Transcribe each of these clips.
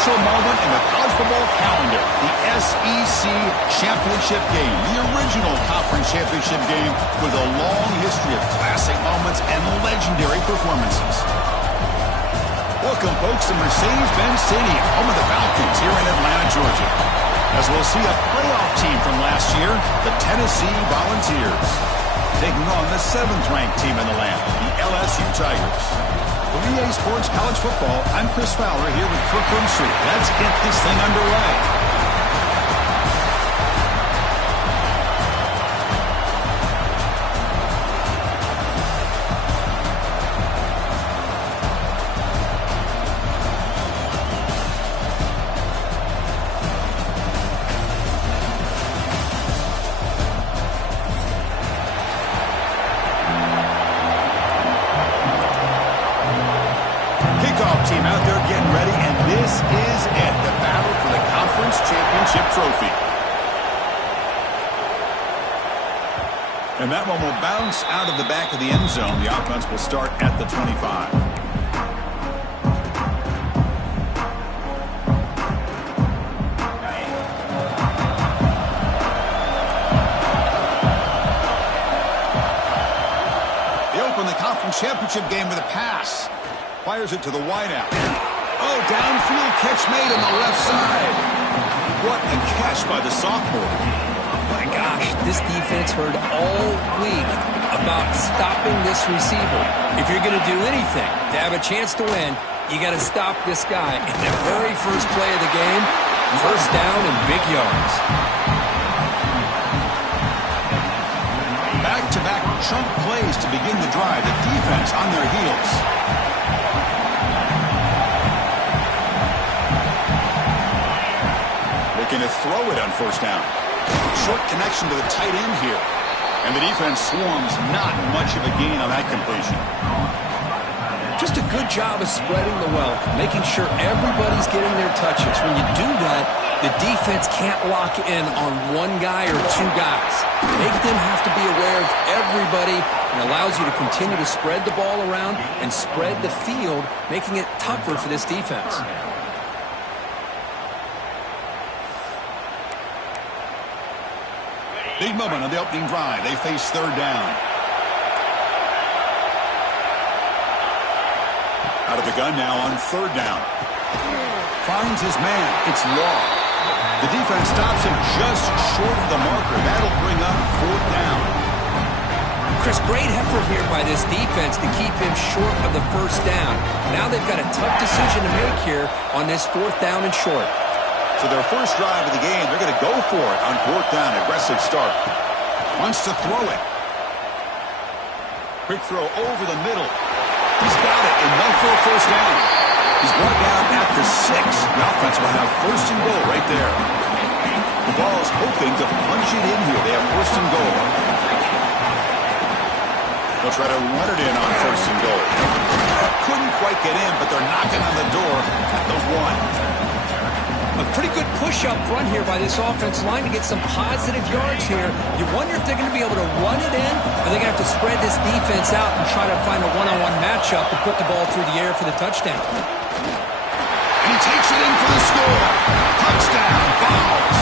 special moment in the college football calendar, the SEC Championship game, the original conference championship game with a long history of classic moments and legendary performances. Welcome, folks, to Mercedes-Benz Stadium, home of the Falcons here in Atlanta, Georgia, as we'll see a playoff team from last year, the Tennessee Volunteers, taking on the 7th-ranked team in the land, the LSU Tigers. For EA Sports College Football, I'm Chris Fowler here with Kirk Street. Let's get this thing underway. Team out there getting ready, and this is it, the battle for the conference championship trophy. And that one will bounce out of the back of the end zone. The offense will start at the 25. They open the conference championship game with a pass. Fires it to the wideout. Oh, downfield catch made on the left side. What a catch by the sophomore. My gosh, this defense heard all week about stopping this receiver. If you're going to do anything to have a chance to win, you got to stop this guy. In the very first play of the game, first down and big yards. Back-to-back chunk plays to begin the drive. The defense on their heels. Going to throw it on first down. Short connection to the tight end here. And the defense swarms, not much of a gain on that completion. Just a good job of spreading the wealth, making sure everybody's getting their touches. When you do that, the defense can't lock in on one guy or two guys. Make them have to be aware of everybody and allows you to continue to spread the ball around and spread the field, making it tougher for this defense. Big moment on the opening drive. They face third down. Out of the gun now on third down. Finds his man. It's Law. The defense stops him just short of the marker. That'll bring up fourth down. Chris, great effort here by this defense to keep him short of the first down. Now they've got a tough decision to make here on this fourth down and short. So their first drive of the game, they're going to go for it on fourth down. Aggressive start. Wants to throw it. Quick throw over the middle. He's got it, enough for a first down. He's brought down at the 6. The offense will have first and goal right there. The ball is hoping to punch it in here. They have first and goal. They'll try to run it in on first and goal. Couldn't quite get in, but they're knocking on the door at the 1. A pretty good push up front here by this offensive line to get some positive yards here. You wonder if they're going to be able to run it in, or they're going to have to spread this defense out and try to find a one-on-one matchup to put the ball through the air for the touchdown. And he takes it in for the score. Touchdown, Vols.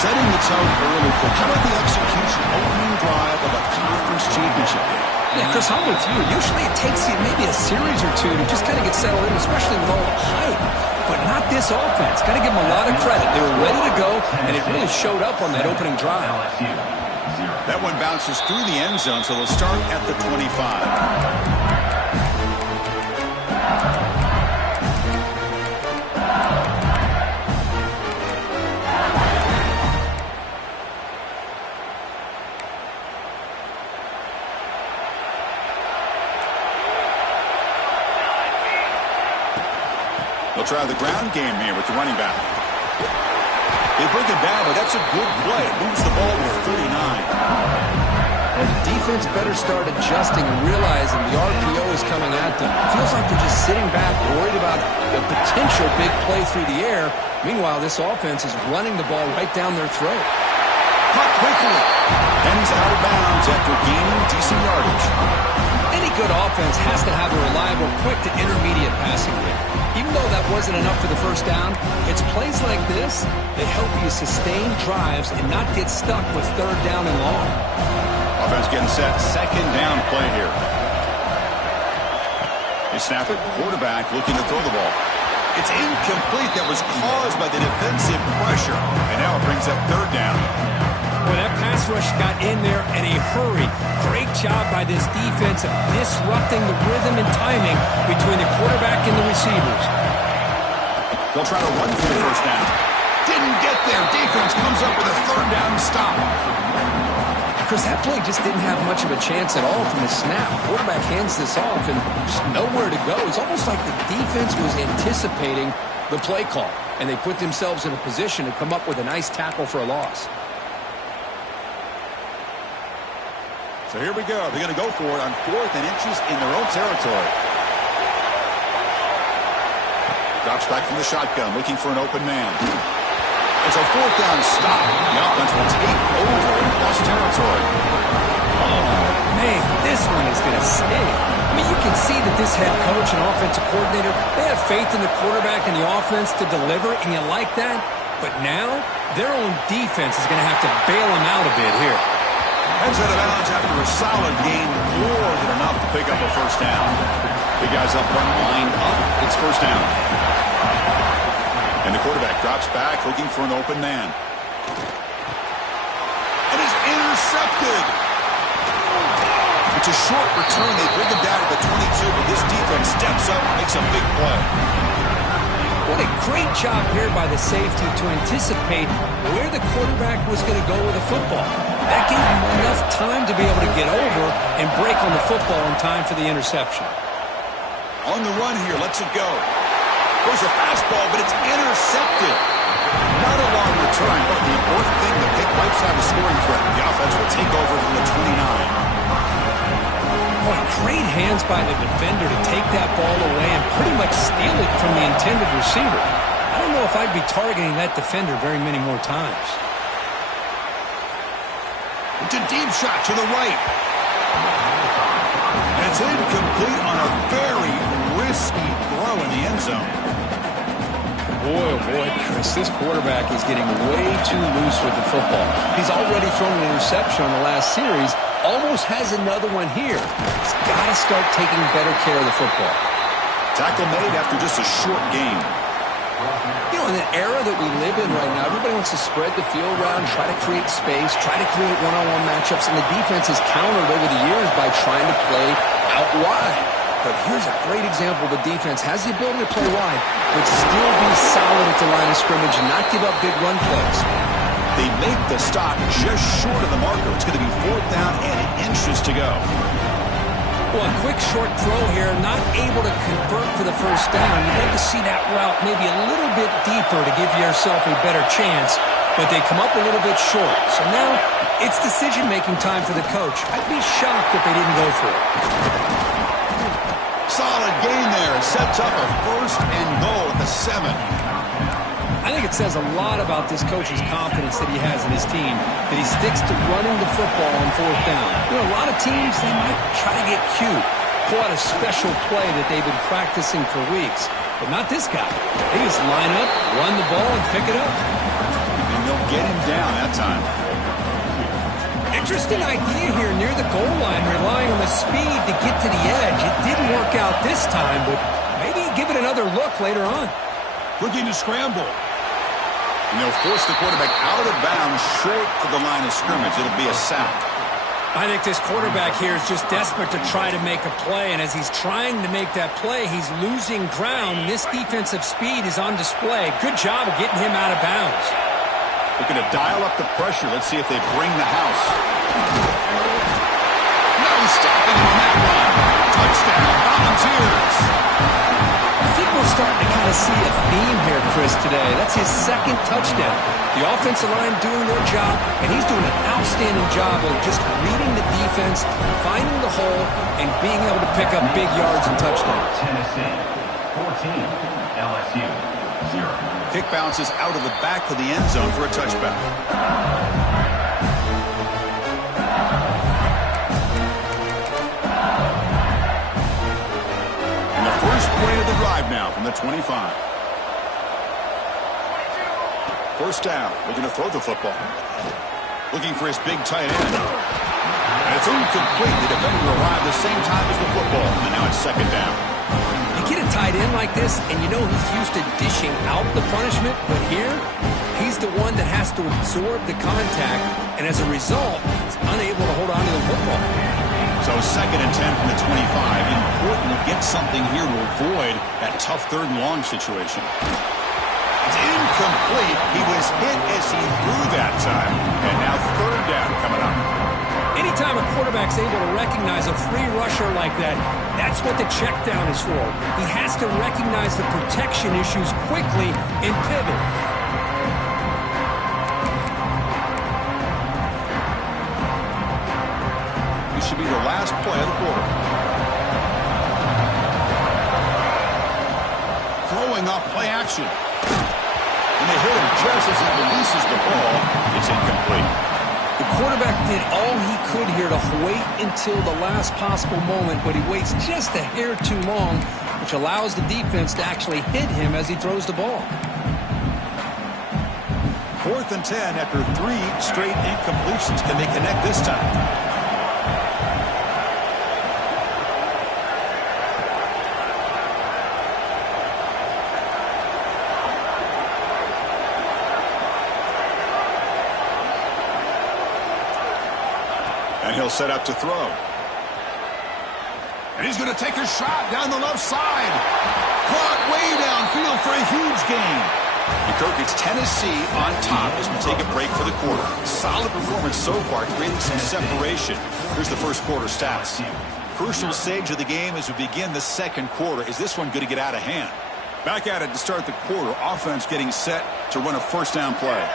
Setting the tone early. How about the execution? Opening drive of a conference championship game. Yeah, Chris, I'm with you. Usually it takes you maybe a series or two to just kind of get settled in, especially with all the hype. But not this offense. Got to give them a lot of credit. They were ready to go, and it really showed up on that opening drive. That one bounces through the end zone, so they'll start at the 25. They'll try the ground game here with the running back. They bring it down, but that's a good play. It moves the ball with 39. Well, the defense better start adjusting and realizing the RPO is coming at them. It feels like they're just sitting back, worried about the potential big play through the air. Meanwhile, this offense is running the ball right down their throat. Caught quickly. And he's out of bounds after gaining decent yardage. Any good defense has to have a reliable, quick to intermediate passing game. Even though that wasn't enough for the first down, it's plays like this that help you sustain drives and not get stuck with third down and long. Offense getting set. Second down play here. They snap it. Quarterback looking to throw the ball. It's incomplete. That was caused by the defensive pressure. And now it brings up third down. Well, that pass rush got in there in a hurry. Great job by this defense of disrupting the rhythm and timing between the quarterback and the receivers. They'll try to run for the first down. Didn't get there. Defense comes up with a third down stop. Chris, that play just didn't have much of a chance at all from the snap. Quarterback hands this off and just nowhere to go. It's almost like the defense was anticipating the play call, and they put themselves in a position to come up with a nice tackle for a loss. So here we go. They're going to go for it on 4th and inches in their own territory. Drops back from the shotgun, looking for an open man. It's a 4th down stop. The offense will take over in plus territory. Oh, man, this one is going to sting. I mean, you can see that this head coach and offensive coordinator, they have faith in the quarterback and the offense to deliver, and you like that. But now, their own defense is going to have to bail them out a bit here. Heads out of bounds after a solid gain, more than enough to pick up a first down. Big guys up front lined up. It's first down. And the quarterback drops back, looking for an open man. And is intercepted. It's a short return. They bring him down to the 22, but this defense steps up and makes a big play. What a great job here by the safety to anticipate where the quarterback was going to go with the football. That gave him enough time to be able to get over and break on the football in time for the interception. On the run here, lets it go. Goes a fastball, but it's intercepted. Not a long return, but the important thing, the pick wipes out a scoring threat. The offense will take over from the 29. Boy, great hands by the defender to take that ball away and pretty much steal it from the intended receiver. I don't know if I'd be targeting that defender very many more times. It's a deep shot to the right. And it's incomplete on a very risky throw in the end zone. Boy, oh boy, Chris, this quarterback is getting way too loose with the football. He's already thrown an interception on the last series, almost has another one here. He's got to start taking better care of the football. Tackle made after just a short game. You know, in the era that we live in right now, everybody wants to spread the field around, try to create space, try to create one-on-one matchups, and the defense has countered over the years by trying to play out wide. But here's a great example. The defense has the ability to play wide, but still be solid at the line of scrimmage and not give up big run plays. They make the stop just short of the marker. It's going to be 4th down and inches to go. Well, a quick short throw here, not able to convert for the first down. You'd like to see that route maybe a little bit deeper to give yourself a better chance, but they come up a little bit short. So now it's decision-making time for the coach. I'd be shocked if they didn't go for it. Solid gain there. Sets up a 1st and goal at the 7. I think it says a lot about this coach's confidence that he has in his team, that he sticks to running the football on 4th down. You know, a lot of teams, they might try to get cute, pull out a special play that they've been practicing for weeks. But not this guy. They just line up, run the ball, and pick it up. And they'll get him down that time. Interesting idea here near the goal line, relying on the speed to get to the edge. It didn't work out this time, but maybe give it another look later on. Looking to scramble. And they'll force the quarterback out of bounds short of the line of scrimmage. It'll be a sack. I think this quarterback here is just desperate to try to make a play, and as he's trying to make that play, he's losing ground. This defensive speed is on display. Good job of getting him out of bounds. Looking to dial up the pressure. Let's see if they bring the house. No stopping him on that one. Touchdown, Volunteers. I think we're starting to kind of see a theme here, Chris, today. That's his 2nd touchdown. The offensive line doing their job, and he's doing an outstanding job of just reading the defense, finding the hole, and being able to pick up big yards and touchdowns. Tennessee, 14, LSU, 0. Kick bounces out of the back of the end zone for a touchback. 25. First down. Looking to throw the football. Looking for his big tight end. And it's incomplete. The defender arrived the same time as the football. And now it's second down. You get a tight end like this, and you know he's used to dishing out the punishment. But here, he's the one that has to absorb the contact. And as a result, he's unable to hold on to the football. So second and 10 from the 25. Important to get something here to avoid that tough third and long situation. It's incomplete. He was hit as he threw that time. And now third down coming up. Anytime a quarterback's able to recognize a free rusher like that, that's what the check down is for. He has to recognize the protection issues quickly and pivot. This should be the last play of the quarter. Throwing off play action. And they hit him just as he releases the ball. It's incomplete. The quarterback did all he could here to wait until the last possible moment, but he waits just a hair too long, which allows the defense to actually hit him as he throws the ball. 4th and 10 after 3 straight incompletions. Can they connect this time? And he'll set up to throw. And he's going to take a shot down the left side. Caught way downfield for a huge gain. And Kirk, it's Tennessee on top as we take a break for the quarter. Solid performance so far, creating some separation. Here's the first quarter stats. Crucial stage of the game as we begin the second quarter. Is this one going to get out of hand? Back at it to start the quarter. Offense getting set to run a first down play.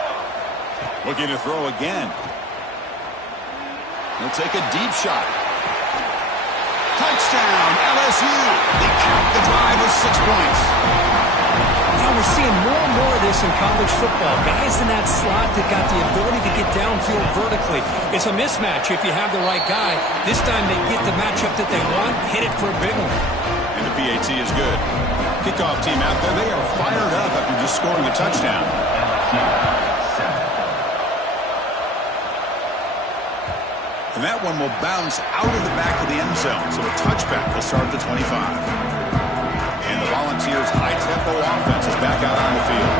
Looking to throw again. He'll take a deep shot. Touchdown, LSU. They cap the drive with 6 points. Now we're seeing more and more of this in college football. Guys in that slot that got the ability to get downfield vertically. It's a mismatch if you have the right guy. This time they get the matchup that they want, hit it for a big one. And the PAT is good. Kickoff team out there, they are fired up after just scoring a touchdown. And that one will bounce out of the back of the end zone. So a touchback will start at the 25. And the Volunteers' high-tempo offense is back out on the field.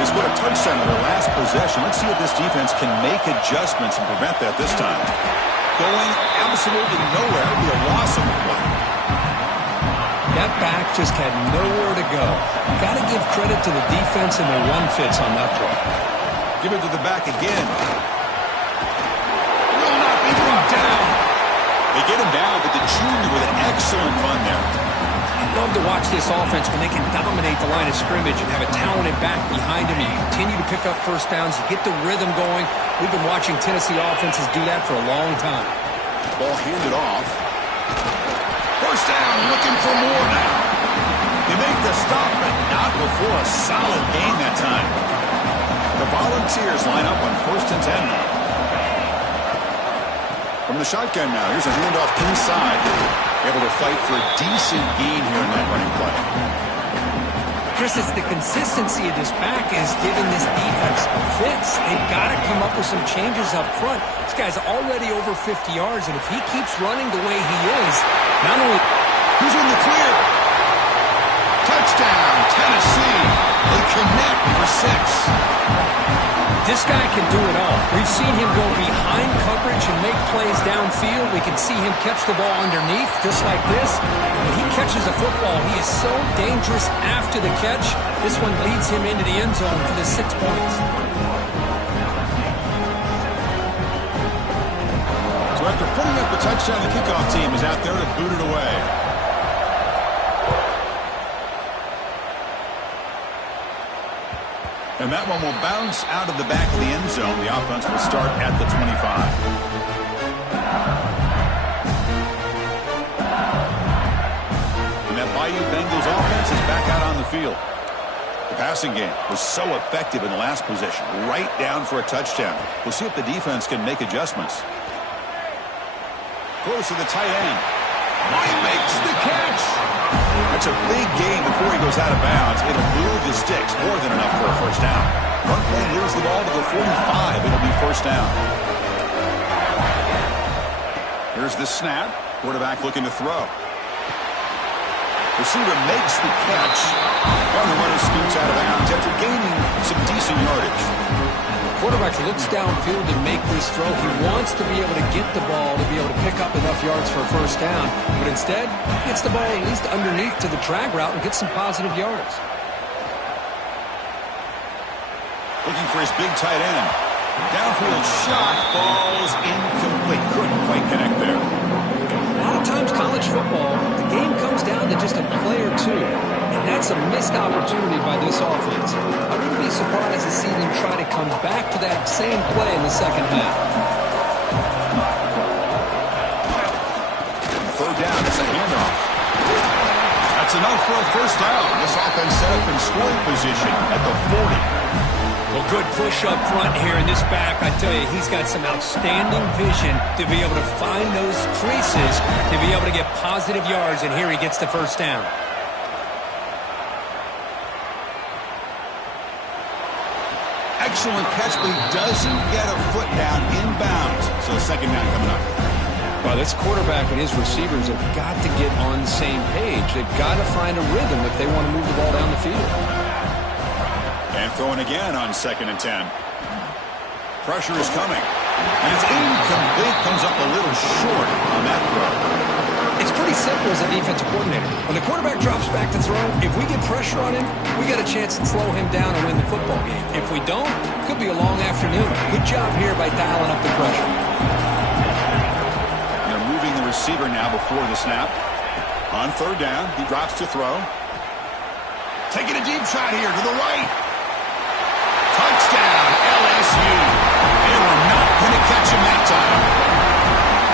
They scored a touchdown in their last possession. Let's see if this defense can make adjustments and prevent that this time. Going absolutely nowhere. It'll be a loss on the play. That back just had nowhere to go. Got to give credit to the defense and the run fits on that play. Give it to the back again. Down. They get him down, but the junior with an excellent run there. I love to watch this offense when they can dominate the line of scrimmage and have a talented back behind them. You continue to pick up first downs. You get the rhythm going. We've been watching Tennessee offenses do that for a long time. Ball handed off. First down, looking for more now. They make the stop, but not before a solid gain that time. The Volunteers line up on 1st and 10 now. From the shotgun now, here's a handoff inside. Able to fight for a decent gain here in that running play. Chris, it's the consistency of this back is giving this defense fits. They've got to come up with some changes up front. This guy's already over 50 yards, and if he keeps running the way he is, not only... Who's in the clear? Touchdown, Tennessee. They connect for 6. This guy can do it all. We've seen him go behind coverage and make plays downfield. We can see him catch the ball underneath, just like this. When he catches a football, he is so dangerous after the catch. This one leads him into the end zone for the 6 points. So after putting up the touchdown, the kickoff team is out there to boot it away. And that one will bounce out of the back of the end zone. The offense will start at the 25. And that Bayou Bengals offense is back out on the field. The passing game was so effective in the last possession, right down for a touchdown. We'll see if the defense can make adjustments. Close to the tight end. He makes the catch. That's a big gain before he goes out of bounds. It'll move the sticks, more than enough for a first down. One play moves the ball to the 45. It'll be first down. Here's the snap. Quarterback looking to throw. Receiver makes the catch. And the runner scoots out of bounds after gaining some decent yardage. Quarterback looks downfield to make this throw. He wants to be able to get the ball to be able to pick up enough yards for a first down. But instead, he gets the ball at least underneath to the drag route and gets some positive yards. Looking for his big tight end. Downfield shot falls incomplete. Couldn't quite connect there. A lot of times college football, the game comes down to just a play or two. And that's a missed opportunity by this offense. I wouldn't be surprised to see them try to come back to that same play in the second half. Third down, it's a handoff. That's enough for a first down. This offense set up in scoring position at the 40. Well, good push up front here in this back. I tell you, he's got some outstanding vision to be able to find those creases, to be able to get positive yards, and here he gets the first down. Excellent catch, but he doesn't get a foot down inbounds. So second down coming up. Well, this quarterback and his receivers have got to get on the same page. They've got to find a rhythm if they want to move the ball down the field. And throwing again on 2nd and 10. Pressure is coming. And it's incomplete. Comes up a little short on that throw. It's pretty simple as a defensive coordinator. When the quarterback drops back to throw, if we get pressure on him, we got a chance to slow him down and win the football game. If we don't, it could be a long afternoon. Good job here by dialing up the pressure. They're moving the receiver now before the snap. On 3rd down, he drops to throw. Taking a deep shot here to the right. Touchdown, LSU. They were not going to catch him that time.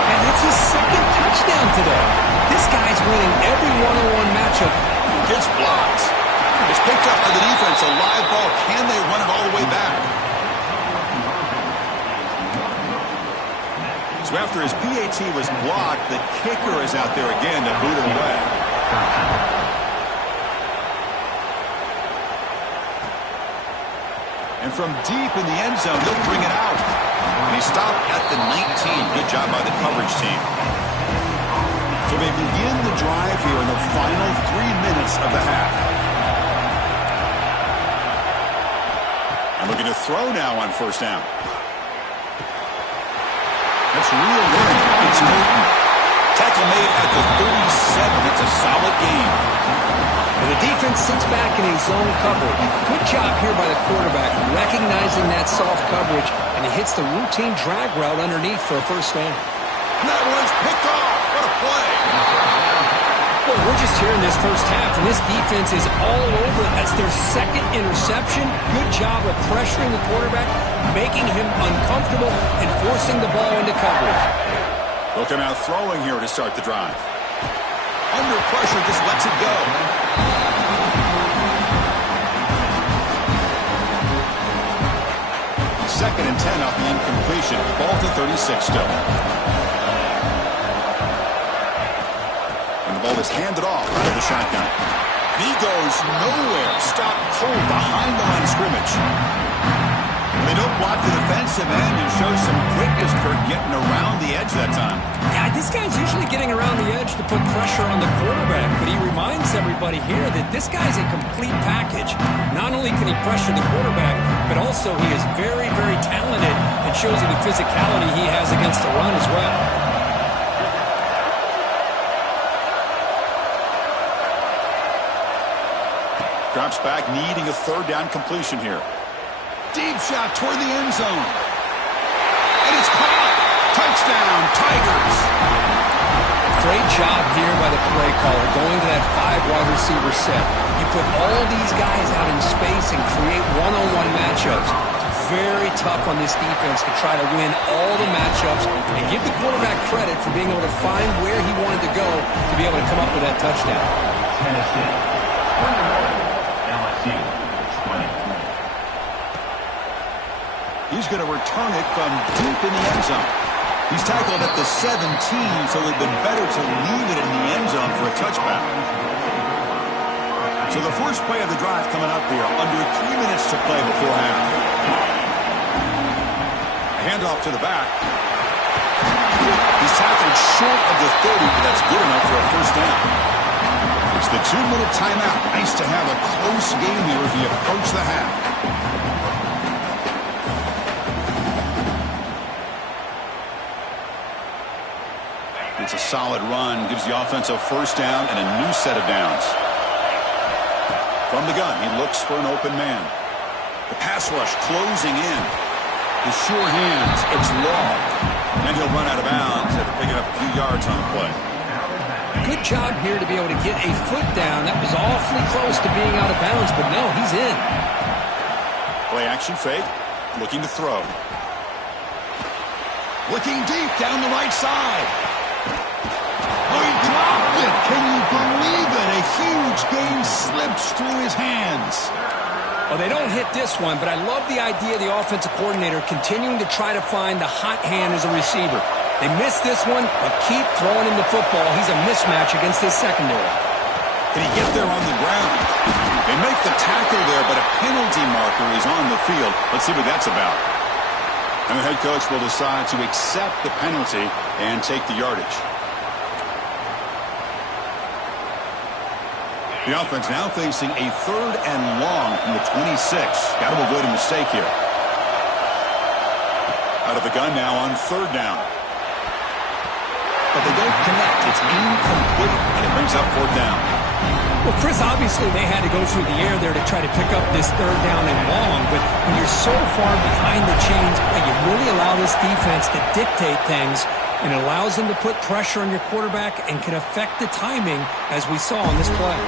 And that's his second touchdown today. This guy's winning every one-on-one matchup. Gets blocked. It's picked up by the defense. A live ball. Can they run it all the way back? So after his PAT was blocked, the kicker is out there again to boot it away. And from deep in the end zone, he'll bring it out. And he stopped at the 19. Good job by the coverage team. So they begin the drive here in the final 3 minutes of the half. And looking to throw now on 1st down. That's real work. It's Newton. Tackle made at the 37. It's a solid game. And the defense sits back in his zone coverage. Good job here by the quarterback, recognizing that soft coverage, and he hits the routine drag route underneath for a first down. And that one's picked off. What a play. Well, we're just here in this first half, and this defense is all over it. That's their second interception. Good job of pressuring the quarterback, making him uncomfortable, and forcing the ball into coverage. They'll come out throwing here to start the drive. Under pressure, just lets it go. 2nd and 10 off the incompletion. Ball to 36 still. And the ball is handed off out of the shotgun. He goes nowhere. Stopped cold behind the line of scrimmage. They don't block the defensive end and show some quickness, Kurt, getting around the edge that time. Yeah, this guy's usually getting around the edge to put pressure on the quarterback, but he reminds everybody here that this guy's a complete package. Not only can he pressure the quarterback, but also he is very, very talented and shows you the physicality he has against the run as well. Drops back, needing a 3rd down completion here. Deep shot toward the end zone. And it's caught. Touchdown, Tigers. Great job here by the play caller, going to that 5-wide receiver set. You put all these guys out in space and create one-on-one matchups. Very tough on this defense to try to win all the matchups and give the quarterback credit for being able to find where he wanted to go to be able to come up with that touchdown. Tennessee. LSU. 20. He's going to return it from deep in the end zone. He's tackled at the 17, so it would have been better to leave it in the end zone for a touchback. So the first play of the drive coming up here, under 3 minutes to play before half. A handoff to the back. He's tackled short of the 30, but that's good enough for a first down. It's the 2-minute timeout. Nice to have a close game here as we approach the half. It's a solid run, gives the offense a first down and a new set of downs. From the gun, he looks for an open man. The pass rush closing in. The sure hands, it's long. And he'll run out of bounds after picking up a few yards on the play. Good job here to be able to get a foot down. That was awfully close to being out of bounds, but no, he's in. Play action fake, looking to throw. Looking deep down the right side. Oh, he dropped it. Can you believe it? A huge gain slips through his hands. Well, they don't hit this one, but I love the idea of the offensive coordinator continuing to try to find the hot hand as a receiver. They missed this one, but keep throwing him the football. He's a mismatch against this secondary. Can he get there on the ground? They make the tackle there, but a penalty marker is on the field. Let's see what that's about. And the head coach will decide to accept the penalty and take the yardage. The offense now facing a 3rd and long from the 26. Got to avoid a mistake here. Out of the gun now on 3rd down. But they don't connect. It's incomplete, and it brings up 4th down. Well, Chris, obviously they had to go through the air there to try to pick up this 3rd down and long, but when you're so far behind the chains, you really allow this defense to dictate things, and it allows them to put pressure on your quarterback and can affect the timing, as we saw on this play.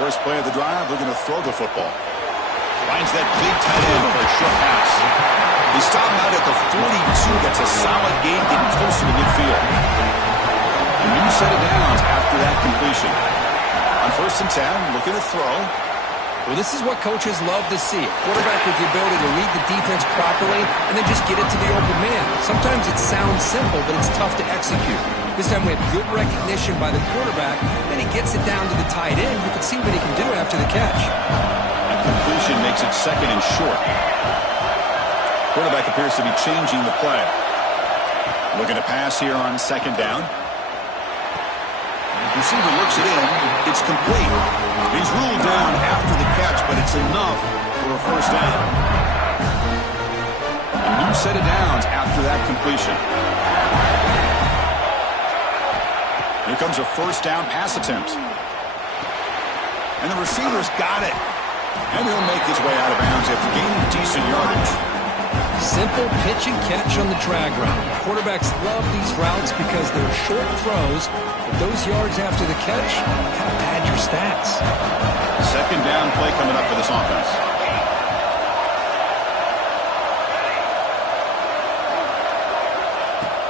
First play of the drive, looking to throw the football. Finds that big tight end for a short pass. He's stopped out at the 42. That's a solid gain, getting closer to midfield. A new set of downs after that completion. On 1st and 10, looking to throw. Well, this is what coaches love to see. A quarterback with the ability to read the defense properly and then just get it to the open man. Sometimes it sounds simple, but it's tough to execute. This time we have good recognition by the quarterback, and he gets it down to the tight end. You can see what he can do after the catch. That completion makes it 2nd and short. Quarterback appears to be changing the play. Looking to pass here on 2nd down. Receiver looks it in. It's complete. He's ruled down after the catch, but it's enough for a first down. A new set of downs after that completion. Here comes a 1st down pass attempt. And the receiver's got it. And he'll make his way out of bounds after gaining decent yardage. Simple pitch and catch on the drag route. Quarterbacks love these routes because they're short throws, but those yards after the catch kind of pad your stats. 2nd down play coming up for this offense.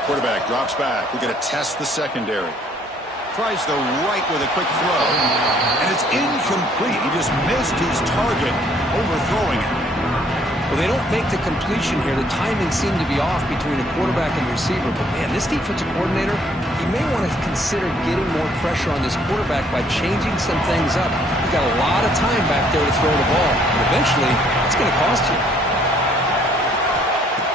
Quarterback drops back. We're going to test the secondary. Tries the right with a quick throw, and it's incomplete. He just missed his target, overthrowing it. Well, they don't make the completion here. The timing seemed to be off between the quarterback and the receiver. But, man, this defensive coordinator, he may want to consider getting more pressure on this quarterback by changing some things up. He's got a lot of time back there to throw the ball. And eventually, it's going to cost you.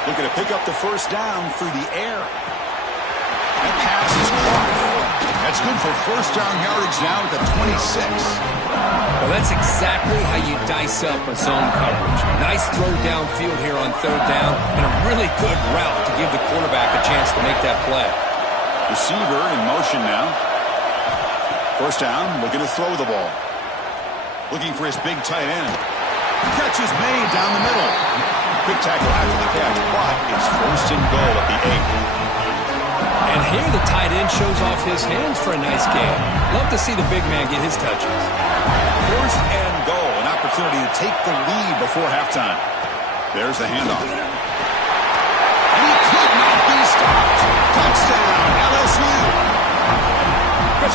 Looking to pick up the first down through the air. That pass is caught. That's good for first down yardage now at the 26. Well, that's exactly how you dice up a zone coverage. Nice throw downfield here on 3rd down, and a really good route to give the quarterback a chance to make that play. Receiver in motion now. First down, looking to throw the ball. Looking for his big tight end. Catch is made down the middle. Quick tackle after the catch, but it's 1st and goal at the 8. And here the tight end shows off his hands for a nice game. Love to see the big man get his touches. 1st and goal, an opportunity to take the lead before halftime. There's the handoff. And he could not be stopped. Touchdown, LSU.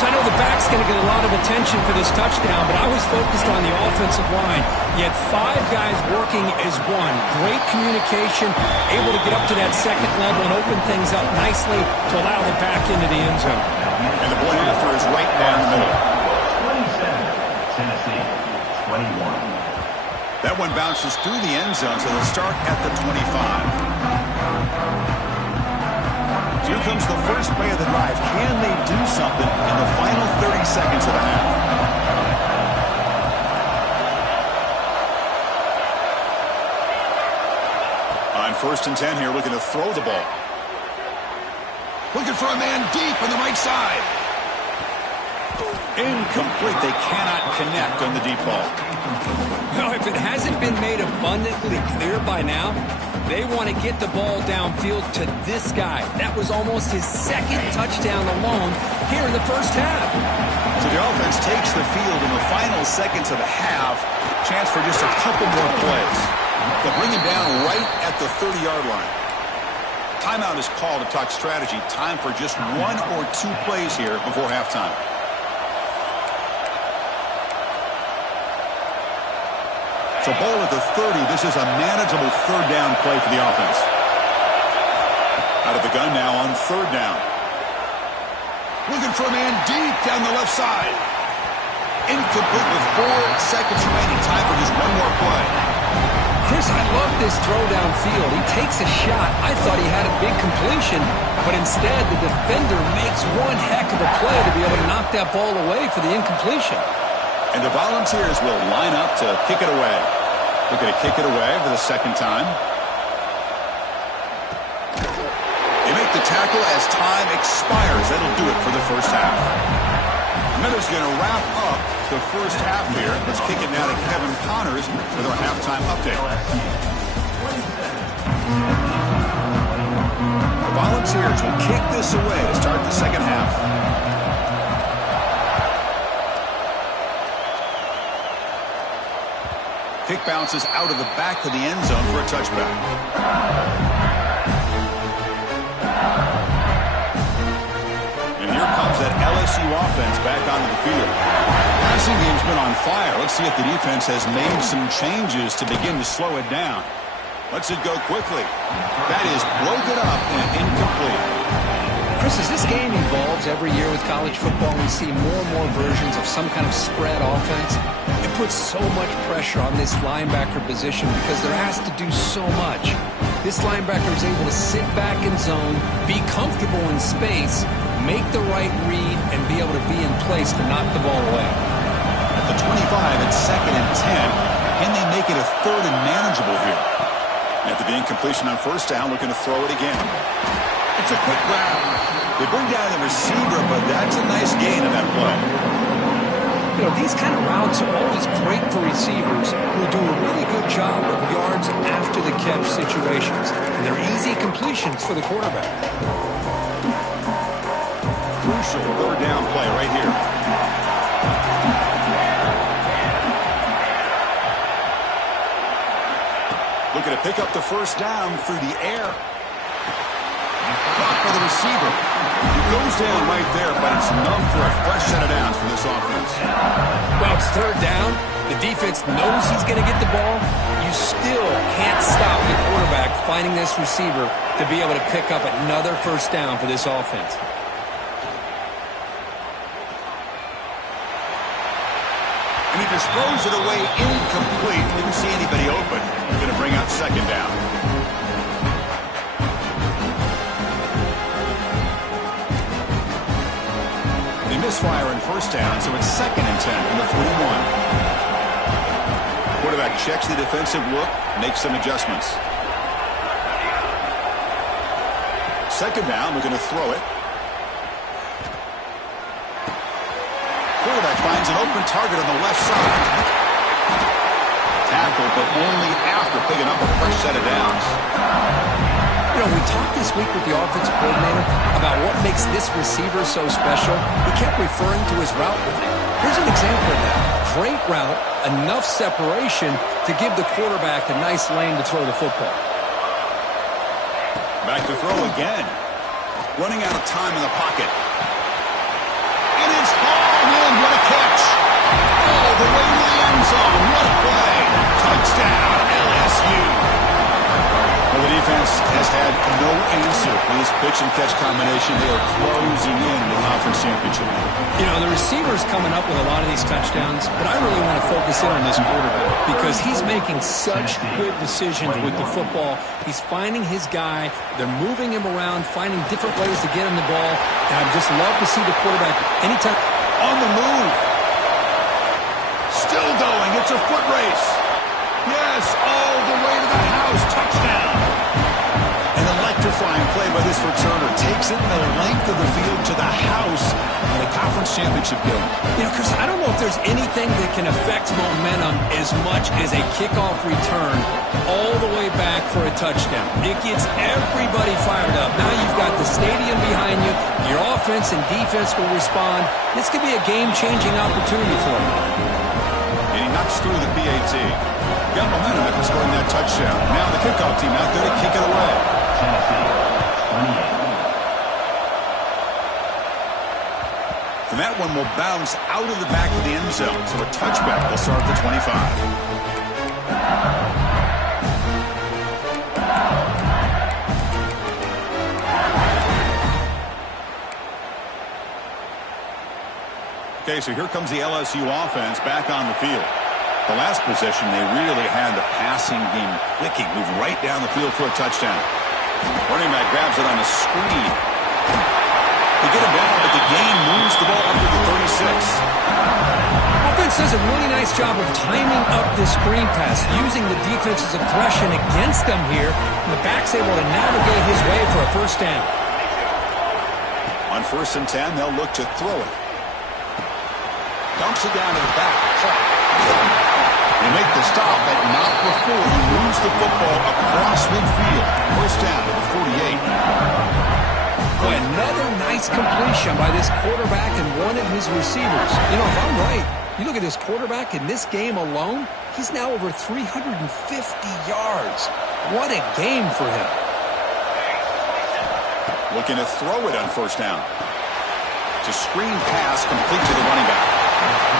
Chris, I know the back's going to get a lot of attention for this touchdown, but I was focused on the offensive line. You had 5 guys working as one. Great communication, able to get up to that second level and open things up nicely to allow the back into the end zone. And the point after is right down the middle. 27, Tennessee, 21. That one bounces through the end zone, so they'll start at the 25. Here comes the first play of the drive. Can they do something in the final 30 seconds of the half? On 1st and 10 here, looking to throw the ball. Looking for a man deep on the right side. Incomplete. They cannot connect on the deep ball. Well, if it hasn't been made abundantly clear by now, they want to get the ball downfield to this guy. That was almost his 2nd touchdown alone here in the first half. So the offense takes the field in the final seconds of the half. Chance for just a couple more plays. They'll bring him down right at the 30-yard line. Timeout is called to talk strategy. Time for just 1 or 2 plays here before halftime. So ball at the 30. This is a manageable 3rd down play for the offense. Out of the gun now on 3rd down. Looking for a man deep down the left side. Incomplete with 4 seconds remaining. Time for just 1 more play. Chris, I love this throw downfield. He takes a shot. I thought he had a big completion, but instead the defender makes one heck of a play to be able to knock that ball away for the incompletion. And the Volunteers will line up to kick it away. Looking to kick it away for the 2nd time. They make the tackle as time expires. That'll do it for the first half. Miller's going to wrap up the first half here. Let's kick it now to Kevin Connors with our halftime update. The Volunteers will kick this away to start the second half. Kick bounces out of the back of the end zone for a touchback. And here comes that LSU offense back onto the field. Passing game's been on fire. Let's see if the defense has made some changes to begin to slow it down. Lets it go quickly. That is broken up and incomplete. Chris, as this game evolves every year with college football, we see more and more versions of some kind of spread offense. It puts so much pressure on this linebacker position because they're asked to do so much. This linebacker is able to sit back in zone, be comfortable in space, make the right read, and be able to be in place to knock the ball away. At the 25, it's 2nd and 10. Can they make it a 3rd and manageable here? After the incompletion on 1st down, looking to throw it again. It's a quick grab. They bring down the receiver, but that's a nice gain on that play. You know, these kind of routes are always great for receivers who do a really good job of yards after the catch situations. And they're easy completions for the quarterback. Crucial 3rd down play right here. Looking to pick up the 1st down through the air. Blocked by the receiver. It goes down right there, but it's enough for a fresh set of downs for this offense. Well, it's 3rd down. The defense knows he's going to get the ball. You still can't stop the quarterback finding this receiver to be able to pick up another 1st down for this offense. And he just throws it away incomplete. Didn't see anybody open. Going to bring out 2nd down. Misfire in 1st down, so it's 2nd and 10 from the 41. Quarterback checks the defensive look, makes some adjustments. 2nd down, we're going to throw it. Quarterback finds an open target on the left side. Tackle, but only after picking up a fresh set of downs. You know, we talked this week with the offensive coordinator about what makes this receiver so special. He kept referring to his route running. Here's an example of that. Great route, enough separation to give the quarterback a nice lane to throw the football. Back to throw again. Running out of time in the pocket. It is the way to the end zone. What a play. Touchdown, LSU. Well, the defense has had no answer for this pitch-and-catch combination. They are closing in the conference championship. You know, the receiver's coming up with a lot of these touchdowns, but I really want to focus in on this quarterback because he's making such good decisions with the football. He's finding his guy. They're moving him around, finding different ways to get him the ball. And I just love to see the quarterback anytime. On the move. Still going. It's a foot race. Yes, all the way to the house. Touchdown. An electrifying play by this returner. Takes it the length of the field to the house in the conference championship game. You know, Chris, I don't know if there's anything that can affect momentum as much as a kickoff return all the way back for a touchdown. It gets everybody fired up. Now you've got the stadium behind you. Your offense and defense will respond. This could be a game-changing opportunity for you. And he knocks through the PAT. Got momentum after scoring that touchdown. Now the kickoff team out there to kick it away. Tennessee, 28. And that one will bounce out of the back of the end zone. So a touchback will start at the 25. Okay, so here comes the LSU offense back on the field. The last possession, they really had the passing game clicking. Move right down the field for a touchdown. Running back grabs it on a screen. They get him down, but the gain moves the ball up to the 36. Offense does a really nice job of timing up this screen pass, using the defense's aggression against them here. And the back's able to navigate his way for a first down. On 1st and 10, they'll look to throw it. Dumps it down to the back. They make the stop, but not before he moves the football across midfield. First down to the 48. Boy, another nice completion by this quarterback and one of his receivers. You know, if I'm right, you look at this quarterback in this game alone, he's now over 350 yards. What a game for him. Looking to throw it on first down. It's a screen pass complete to the running back.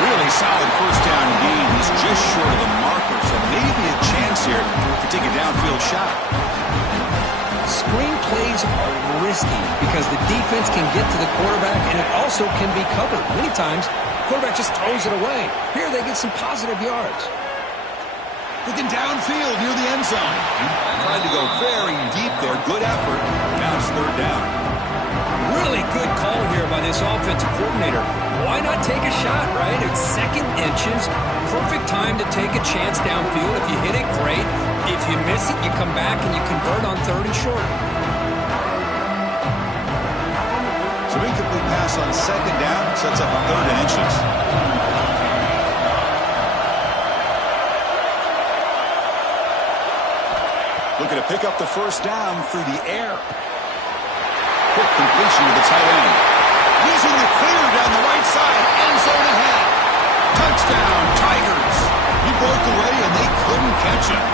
Really solid first down gain. He's just short of the marker, so maybe a chance here to take a downfield shot. Screen plays are risky because the defense can get to the quarterback and it also can be covered. Many times, the quarterback just throws it away. Here they get some positive yards. Looking downfield near the end zone. Tried to go very deep there. Good effort. Now it's third down. Really good call here by this offensive coordinator. Why not take a shot, right? It's second inches. Perfect time to take a chance downfield. If you hit it, great. If you miss it, you come back and you convert on 3rd and short. So incomplete pass on 2nd down sets up 3rd and inches. Looking to pick up the first down through the air. Quick completion to the tight end. Using the clear down the right side. End zone ahead. Touchdown, Tigers. He broke away and they couldn't catch him.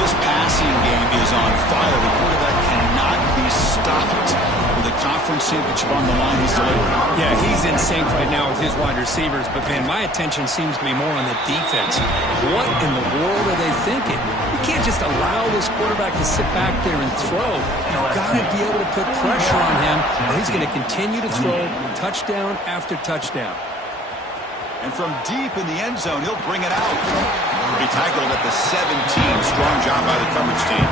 This passing game is on fire. The quarterback cannot be stopped. With the conference championship on the line, he's delivering. Yeah, he's in sync right now with his wide receivers, but man, my attention seems to be more on the defense. What in the world are they thinking? You can't just allow this quarterback to sit back there and throw. You've got to be able to put pressure on him, or he's going to continue to throw touchdown after touchdown. And from deep in the end zone, he'll bring it out. He tackled at the 17. Strong job by the coverage team.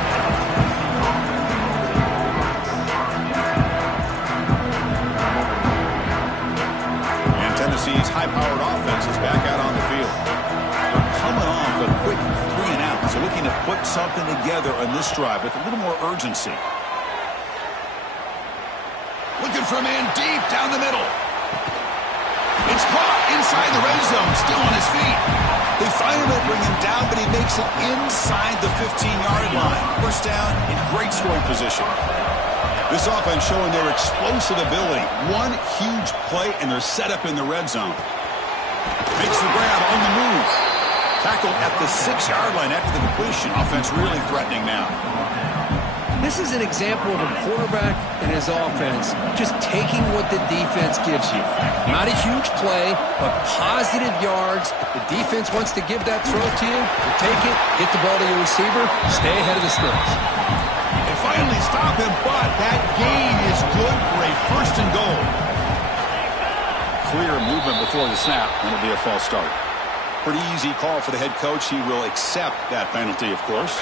And Tennessee's high-powered offense is back out on the field. They're coming off a quick 3 and out, so looking to put something together on this drive with a little more urgency. Looking for a man deep down the middle. It's caught inside the red zone, still on his feet. They finally bring him down, but he makes it inside the 15-yard line. First down in great scoring position. This offense showing their explosive ability. One huge play, and they're set up in the red zone. Makes the grab on the move. Tackled at the 6-yard line after the completion. Offense really threatening now. This is an example of a quarterback and his offense just taking what the defense gives you. Not a huge play, but positive yards. The defense wants to give that throw to you. You take it, get the ball to your receiver, stay ahead of the sticks. They finally stop him, but that gain is good for a first and goal. Clear movement before the snap, and it'll be a false start. Pretty easy call for the head coach. He will accept that penalty, of course.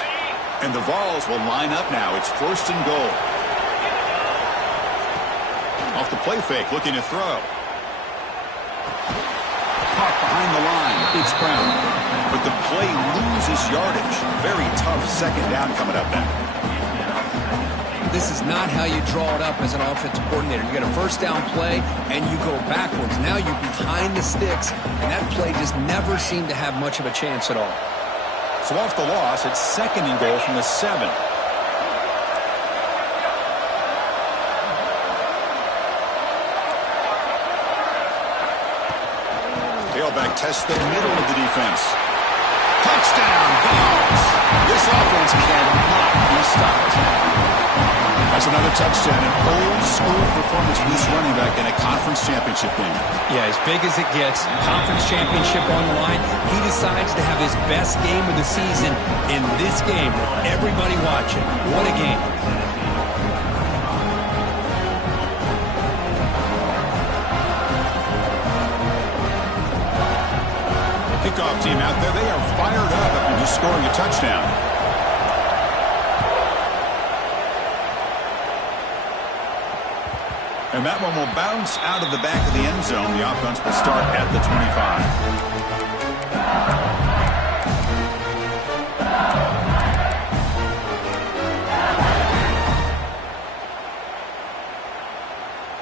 And the Vols will line up now. It's first and goal. Off the play fake, looking to throw. Caught behind the line. It's Brown. But the play loses yardage. Very tough second down coming up now. This is not how you draw it up as an offensive coordinator. You get a first down play, and you go backwards. Now you're behind the sticks, and that play just never seemed to have much of a chance at all. So off the loss, it's second and goal from the 7. Tailback tests the middle of the defense. Touchdown, Vols! This offense cannot be stopped. That's another touchdown, an old-school performance for this running back in a conference championship game. Yeah, as big as it gets, conference championship on the line, he decides to have his best game of the season in this game with everybody watching. What a game. Kickoff team out there, they are fired up after just scoring a touchdown. And that one will bounce out of the back of the end zone. The offense will start at the 25.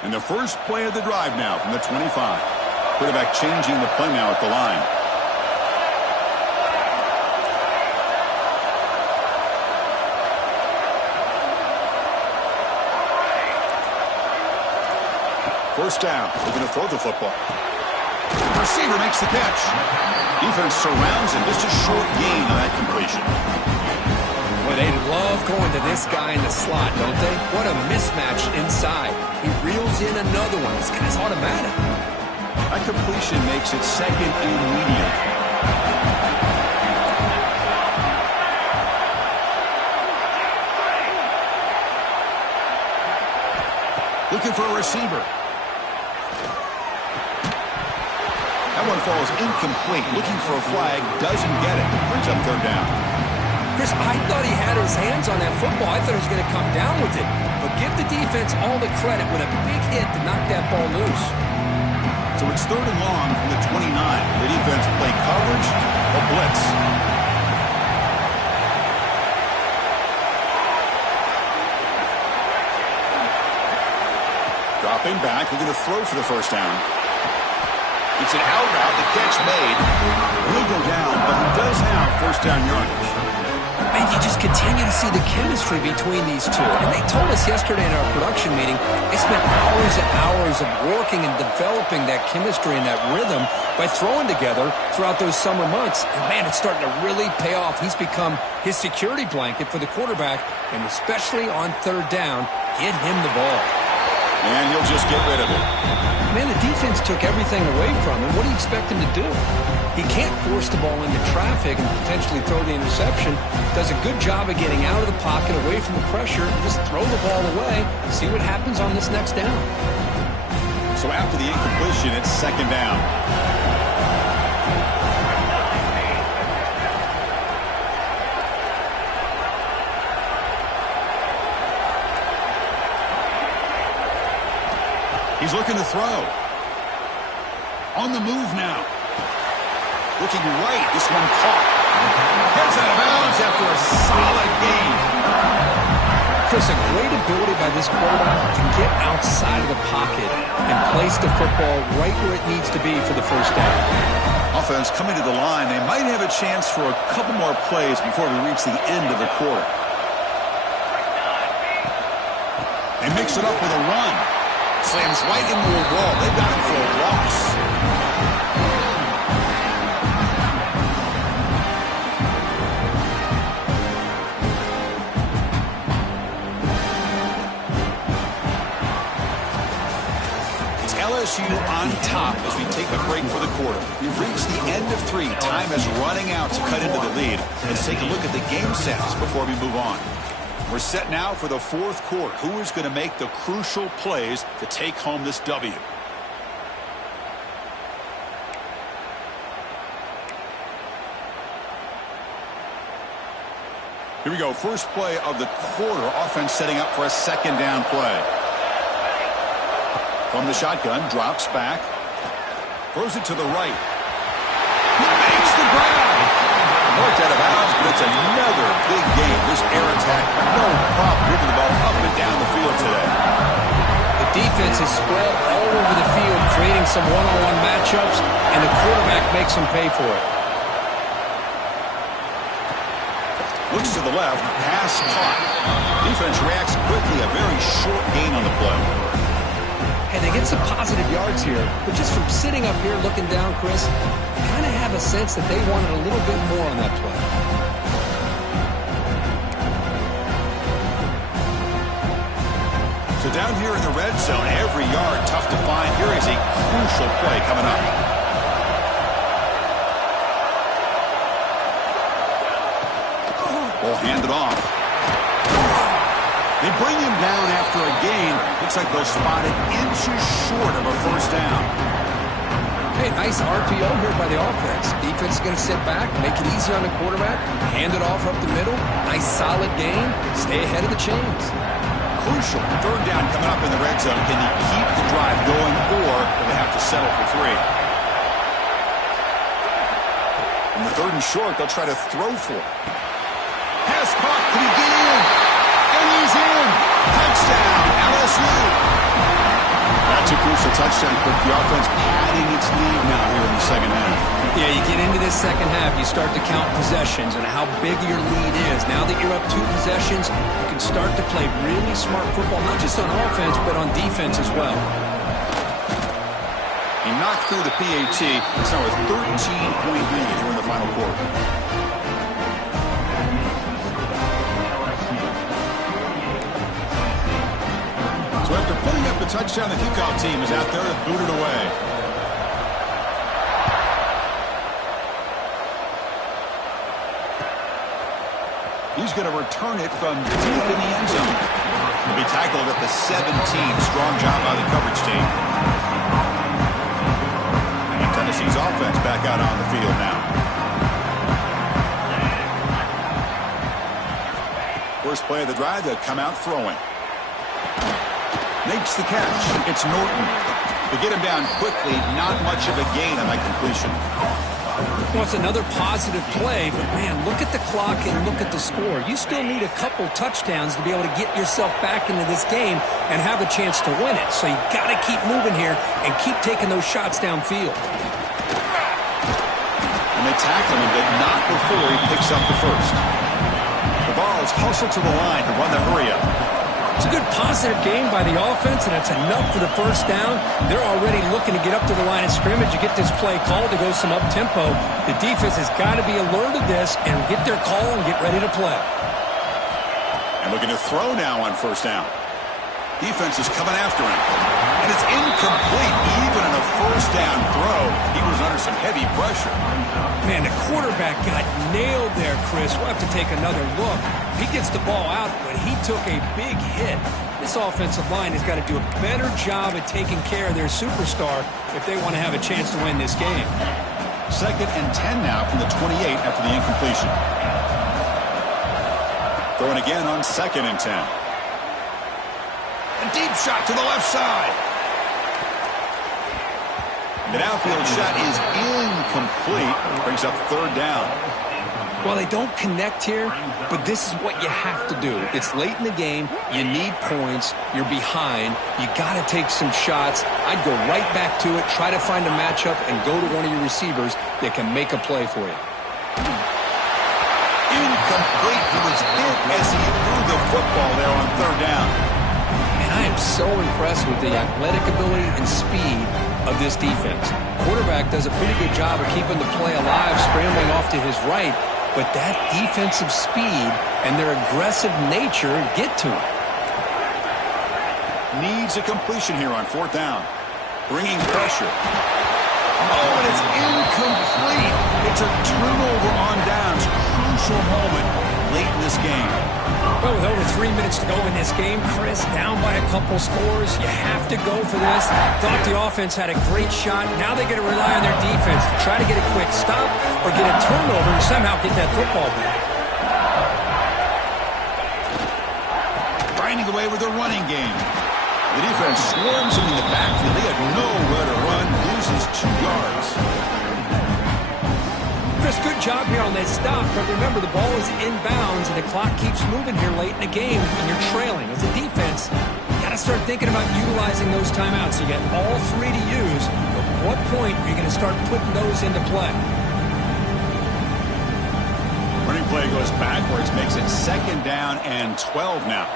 And the first play of the drive now from the 25. Quarterback changing the play now at the line. First down. They're going to throw the football. The receiver makes the catch. Defense surrounds him. Just a short gain on that completion. Boy, they love going to this guy in the slot, don't they? What a mismatch inside. He reels in another one. This guy's automatic. That completion makes it second and medium. Looking for a receiver. That one falls incomplete. Looking for a flag. Doesn't get it. Brings up third down. Chris, I thought he had his hands on that football. I thought he was going to come down with it. But give the defense all the credit with a big hit to knock that ball loose. So it's third and long from the 29. The defense play coverage or blitz. Dropping back. We're going to throw for the first down. It's an out route. The catch made. He'll go down, but he does have first down yardage. Man, you just continue to see the chemistry between these two. And they told us yesterday in our production meeting, they spent hours and hours of working and developing that chemistry and that rhythm by throwing together throughout those summer months. And, man, it's starting to really pay off. He's become his security blanket for the quarterback, and especially on third down, get him the ball. And he'll just get rid of it. Man, the defense took everything away from him. What do you expect him to do? He can't force the ball into traffic and potentially throw the interception. Does a good job of getting out of the pocket, away from the pressure, and just throw the ball away. See what happens on this next down. So after the incompletion, it's second down. He's looking to throw. On the move now. Looking right. This one caught. Heads out of bounds after a solid gain. Chris, a great ability by this quarterback to get outside of the pocket and place the football right where it needs to be for the first down. Offense coming to the line. They might have a chance for a couple more plays before we reach the end of the quarter. They mix it up with a run. Slams right into the wall. They got him for a loss. LSU on top as we take a break for the quarter. We've reached the end of 3. Time is running out to cut into the lead. Let's take a look at the game stats before we move on. We're set now for the 4th quarter. Who is going to make the crucial plays to take home this W? Here we go. First play of the quarter. Offense setting up for a 2nd down play. From the shotgun, drops back. Throws it to the right. He makes the grab. Marked out of bounds, but it's another big game. This air attack, no problem moving the ball up and down the field today. The defense is spread all over the field, creating some one-on-one matchups, and the quarterback makes them pay for it. Looks to the left, pass caught. Defense reacts quickly, a very short gain on the play. Hey, they get some positive yards here, but just from sitting up here looking down, Chris, you kind of have a sense that they wanted a little bit more on that play. So down here in the red zone, every yard tough to find. Here is a crucial play coming up. Ball handed off. They bring him down after a gain. Looks like they'll spot it inches short of a 1st down. Hey, nice RPO here by the offense. Defense is going to sit back, make it easy on the quarterback, hand it off up the middle. Nice solid gain. Stay ahead of the chains. Crucial 3rd down coming up in the red zone. Can he keep the drive going, or will they have to settle for 3? In the 3rd and short, they'll try to throw for it. Pass caught. Can he get in? And he's in. Touchdown, LSU. That's a crucial touchdown, but the offense padding its lead now here in the 2nd half. Yeah, you get into this 2nd half, you start to count possessions and how big your lead is. Now that you're up 2 possessions, you can start to play really smart football, not just on offense, but on defense as well. He knocked through the PAT. It's now a 13-point lead here in the final quarter. So after putting up the touchdown, the kickoff team is out there to boot it away. He's going to return it from deep in the end zone. He'll be tackled at the 17. Strong job by the coverage team. And Tennessee's offense back out on the field now. First play of the drive, they'll come out throwing. Makes the catch. It's Norton. To get him down quickly, not much of a gain on that completion. Well, it's another positive play, but man, look at the clock and look at the score. You still need a couple touchdowns to be able to get yourself back into this game and have a chance to win it. So you got to keep moving here and keep taking those shots downfield. And they tackle him, but not before he picks up the first. The Vols hustle to the line to run the hurry-up. It's a good positive game by the offense, and it's enough for the 1st down. They're already looking to get up to the line of scrimmage to get this play called to go some up-tempo. The defense has got to be alert of this and get their call and get ready to play. And looking to throw now on 1st down. Defense is coming after him. And it's incomplete. Even on a 1st down throw, he was under some heavy pressure. Man, the quarterback got nailed there, Chris. We'll have to take another look. He gets the ball out, but he took a big hit. This offensive line has got to do a better job at taking care of their superstar if they want to have a chance to win this game. 2nd and 10 now from the 28 after the incompletion. Throwing again on 2nd and 10. A deep shot to the left side. The downfield shot is incomplete. Brings up 3rd down. Well, they don't connect here, but this is what you have to do. It's late in the game. You need points. You're behind. You got to take some shots. I'd go right back to it, try to find a matchup, and go to one of your receivers that can make a play for you. Incomplete. He was hit as he threw the football there on 3rd down. And I am so impressed with the athletic ability and speed of this defense. Quarterback does a pretty good job of keeping the play alive, scrambling off to his right, but that defensive speed and their aggressive nature get to him. Needs a completion here on 4th down. Bringing pressure. Oh, and it's incomplete. It's a turnover on downs. Crucial moment late in this game. Well, with over 3 minutes to go in this game, Chris, down by a couple scores, you have to go for this. Thought the offense had a great shot. Now they got to rely on their defense to try to get a quick stop or get a turnover and somehow get that football back. Grinding away with a running game. The defense swarms him in the backfield. They had nowhere to run. Loses 2 yards. Chris, good job here on that stop, but remember, the ball is inbounds, and the clock keeps moving here late in the game, and you're trailing. As a defense, you got to start thinking about utilizing those timeouts. You got all 3 to use, but at what point are you going to start putting those into play? Running play goes backwards, makes it 2nd down and 12 now.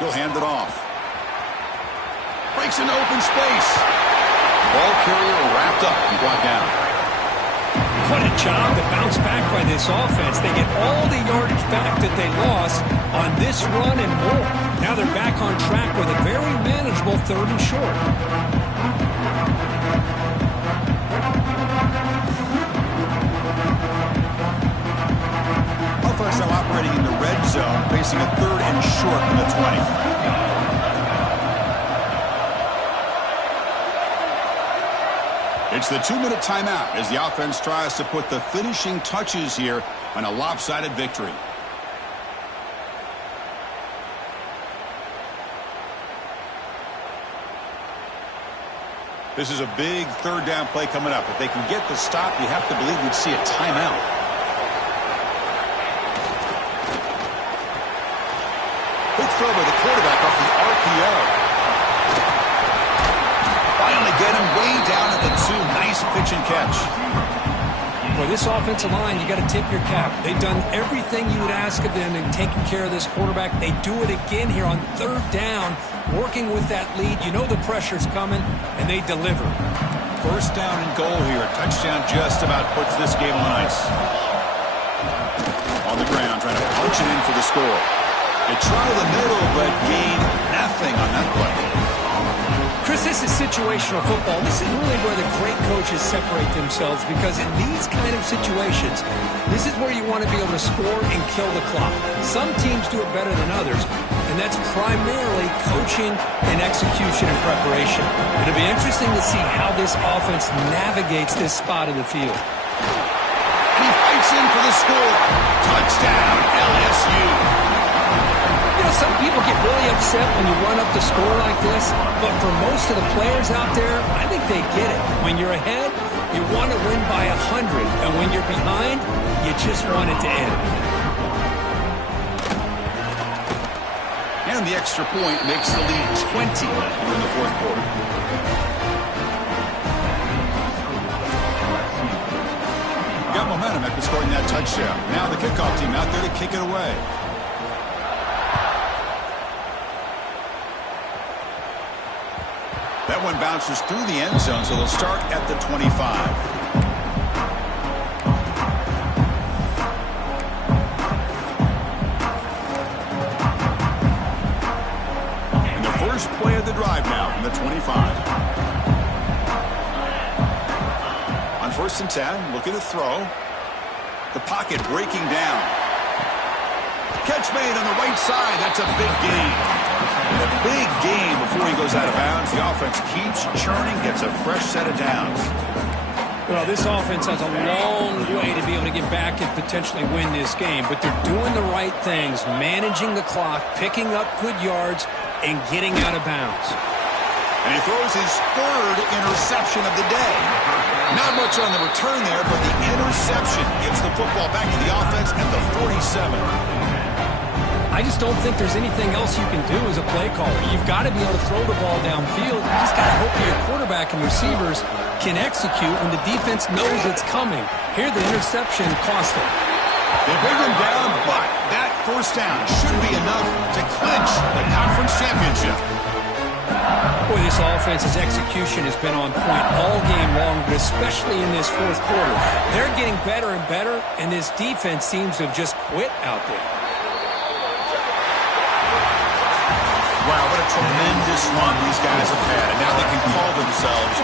He'll hand it off. Breaks into open space. Ball carrier wrapped up and brought down. What a job to bounce back by this offense. They get all the yardage back that they lost on this run and more. Now they're back on track with a very manageable 3rd and short. Offense now operating in the red zone, facing a 3rd and short from the 20. It's the 2-minute timeout as the offense tries to put the finishing touches here on a lopsided victory. This is a big 3rd down play coming up. If they can get the stop, you have to believe we'd see a timeout. Quick throw by the quarterback off the RPO. Finally get him way down at the 2. Nice pitch and catch. For this offensive line, you got to tip your cap. They've done everything you would ask of them in taking care of this quarterback. They do it again here on 3rd down, working with that lead. You know the pressure's coming, and they deliver. 1st down and goal here. Touchdown just about puts this game on ice. On the ground, trying to punch it in for the score. They try the middle, but gain nothing on that play. Chris, this is situational football. This is really where the great coaches separate themselves, because in these kind of situations, this is where you want to be able to score and kill the clock. Some teams do it better than others, and that's primarily coaching and execution and preparation. It'll be interesting to see how this offense navigates this spot of the field. And he fights in for the score. Touchdown, LSU. You know, some people get really upset when you run up the score like this, but for most of the players out there, I think they get it. When you're ahead, you want to win by 100, and when you're behind, you just want it to end. And the extra point makes the lead 20 in the 4th quarter. Got momentum after scoring that touchdown. Now the kickoff team out there to kick it away. That one bounces through the end zone, so they'll start at the 25. And the first play of the drive now from the 25. On 1st and 10, looking to throw. The pocket breaking down. Catch made on the right side. That's a big gain. A big game before he goes out of bounds. The offense keeps churning, gets a fresh set of downs. Well, this offense has a long way to be able to get back and potentially win this game, but they're doing the right things, managing the clock, picking up good yards, and getting out of bounds. And he throws his 3rd interception of the day. Not much on the return there, but the interception gives the football back to the offense at the 47. I just don't think there's anything else you can do as a play caller. You've got to be able to throw the ball downfield. You just got to hope your quarterback and receivers can execute when the defense knows it's coming. Here, the interception cost them. They bring them down, but that 1st down should be enough to clinch the conference championship. Boy, this offense's execution has been on point all game long, but especially in this fourth quarter. They're getting better and better, and this defense seems to have just quit out there. Wow, what a tremendous run these guys have had, and now they can call themselves